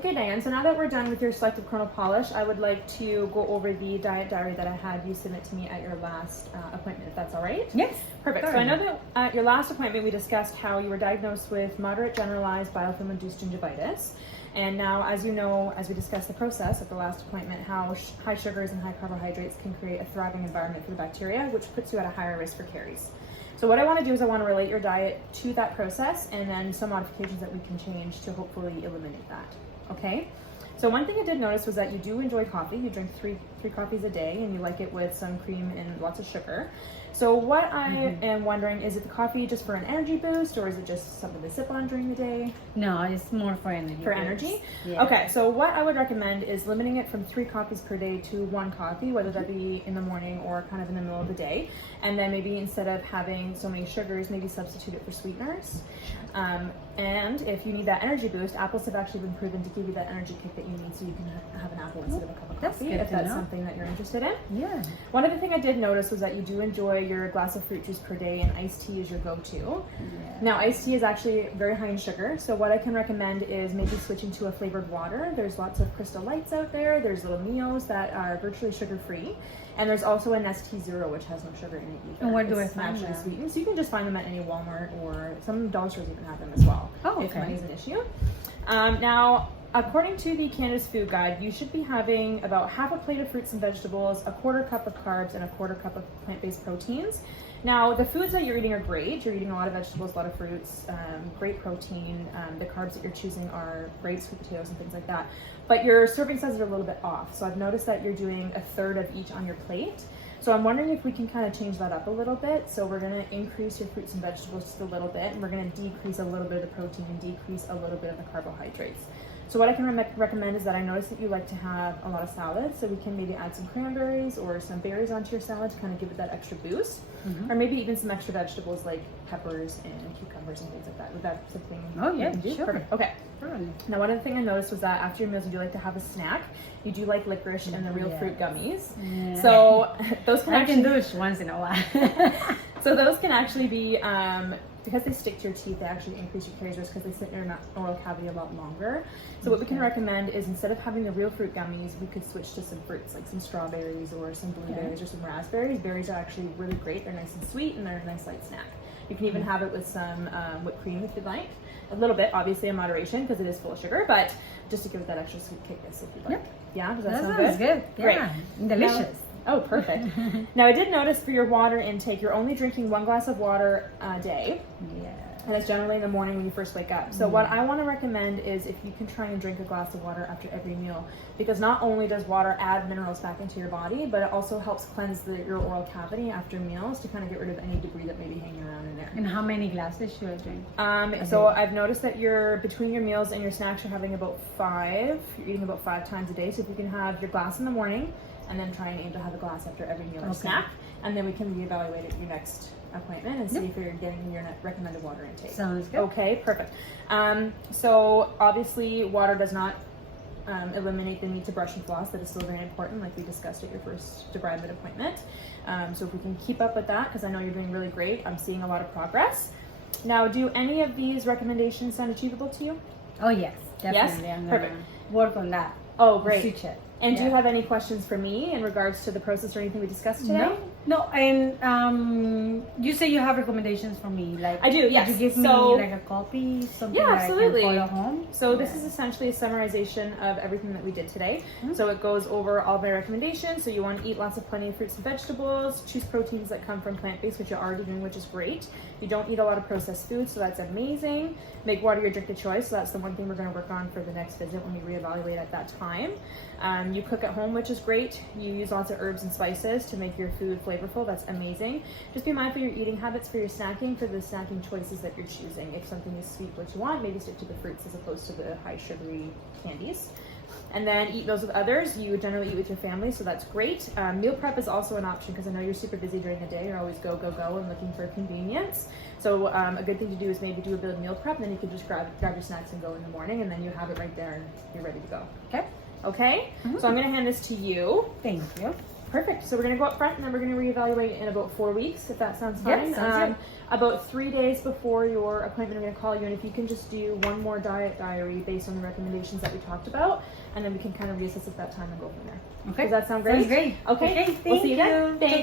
Okay, Diane, so now that we're done with your selective kernel polish, I would like to go over the diet diary that I had you submit to me at your last appointment, if that's all right? Yes. Perfect. So I know that at your last appointment, we discussed how you were diagnosed with moderate generalized biofilm-induced gingivitis. And now, as you know, as we discussed the process at the last appointment, how high sugars and high carbohydrates can create a thriving environment for the bacteria, which puts you at a higher risk for caries. So what I want to do is I want to relate your diet to that process and then some modifications that we can change to hopefully eliminate that. Okay? So one thing I did notice was that you do enjoy coffee. You drink three coffees a day and you like it with some cream and lots of sugar. So what I am wondering, is it the coffee just for an energy boost or is it just something to sip on during the day? No, it's more for energy. For energy? Yeah. Okay, so what I would recommend is limiting it from 3 coffees per day to 1 coffee, whether that be in the morning or kind of in the middle of the day. And then maybe instead of having so many sugars, maybe substitute it for sweeteners. And if you need that energy boost, apples have actually been proven to give you that energy kick that you need so you can have an apple instead of a cup of coffee, if that's something that you're interested in. Yeah. One other thing I did notice was that you do enjoy your glass of fruit juice per day and iced tea is your go-to. Yeah. Now, iced tea is actually very high in sugar, so what I can recommend is maybe switching to a flavored water. There's lots of Crystal Lights out there. There's little Mios that are virtually sugar-free. And there's also a Nestea Zero, which has no sugar in it either. And where do I It's find naturally that? sweetened. So you can just find them at any Walmart or some dollar stores even have them as well. Oh, if okay. money is an issue. Now, according to the Canada's Food Guide, you should be having about half a plate of fruits and vegetables, a quarter cup of carbs, and a quarter cup of plant-based proteins. Now, the foods that you're eating are great. You're eating a lot of vegetables, a lot of fruits, great protein. The carbs that you're choosing are great, sweet potatoes and things like that. But your serving sizes are a little bit off. So I've noticed that you're doing a third of each on your plate. So I'm wondering if we can kind of change that up a little bit. So we're going to increase your fruits and vegetables just a little bit, and we're going to decrease a little bit of the protein and decrease a little bit of the carbohydrates. So what I can recommend is that I notice that you like to have a lot of salads, so we can maybe add some cranberries or some berries onto your salad to kind of give it that extra boost. Or maybe even some extra vegetables like peppers and cucumbers and things like that. Would that be something Oh, yeah, you can do? sure. Perfect. Okay. Really? Now, one other thing I noticed was that after your meals, you do like to have a snack. You do like licorice and the real fruit gummies. Yeah. So those can I actually... can do it once in a while. So those can actually be, because they stick to your teeth, they actually increase your caries risk because they sit in your oral cavity a lot longer. So what we can recommend is instead of having the real fruit gummies, we could switch to some fruits like some strawberries or some blueberries or some raspberries. Berries are actually really great. They're nice and sweet and they're a nice light snack. You can even have it with some whipped cream if you'd like. A little bit, obviously in moderation because it is full of sugar, but just to give it that extra sweet kickness if you'd like. Yeah, does that sound good? Good. Great. Yeah. Delicious. Oh, perfect. Now, I did notice for your water intake, you're only drinking 1 glass of water a day. Yeah. And it's generally in the morning when you first wake up. So what I want to recommend is if you can try and drink a glass of water after every meal, because not only does water add minerals back into your body, but it also helps cleanse your oral cavity after meals to kind of get rid of any debris that may be hanging around in there. And how many glasses should I drink? So I've noticed that you're between your meals and your snacks, you're having about 5. You're eating about 5 times a day. So if you can have your glass in the morning, and then try and aim to have a glass after every meal or snack, and then we can reevaluate at your next appointment and see if you're getting your recommended water intake. Sounds good. Okay, perfect. So obviously water does not eliminate the need to brush and floss. That is still very important, like we discussed at your first debridement appointment. So if we can keep up with that, because I know you're doing really great, I'm seeing a lot of progress. Now, do any of these recommendations sound achievable to you? Oh, yes. Definitely. Yes? I'm Perfect. Work on that. Oh, great. Switch it. And do you have any questions for me in regards to the process or anything we discussed today? No, and you say you have recommendations for me, like I do, yes. Could you give me like a copy, something that absolutely. I can follow home? So this is essentially a summarization of everything that we did today. So it goes over all my recommendations. So you want to eat plenty of fruits and vegetables, choose proteins that come from plant-based, which you're already doing, which is great. You don't eat a lot of processed foods, so that's amazing. Make water your drink of choice, so that's the one thing we're going to work on for the next visit when we reevaluate at that time. You cook at home, which is great. You use lots of herbs and spices to make your food flavorful. That's amazing. Just be mindful of your eating habits for your snacking, for the snacking choices that you're choosing. If something is sweet, what you want, maybe stick to the fruits as opposed to the high sugary candies. And then eat meals with others. You would generally eat with your family, so that's great. Meal prep is also an option because I know you're super busy during the day. You're always go, go, go and looking for convenience. So a good thing to do is maybe do a bit of meal prep, and then you can just grab your snacks and go in the morning, and then you have it right there and you're ready to go. Okay? Okay? So I'm going to hand this to you. Thank you. Perfect. So we're going to go up front and then we're going to reevaluate in about 4 weeks, if that sounds fine. Yep, sounds good. About 3 days before your appointment, I'm going to call you, and if you can just do one more diet diary based on the recommendations that we talked about, and then we can kind of reassess at that time and go from there. Okay. Does that sound great? Sounds great. Okay. Thank We'll see you then. you. Thanks.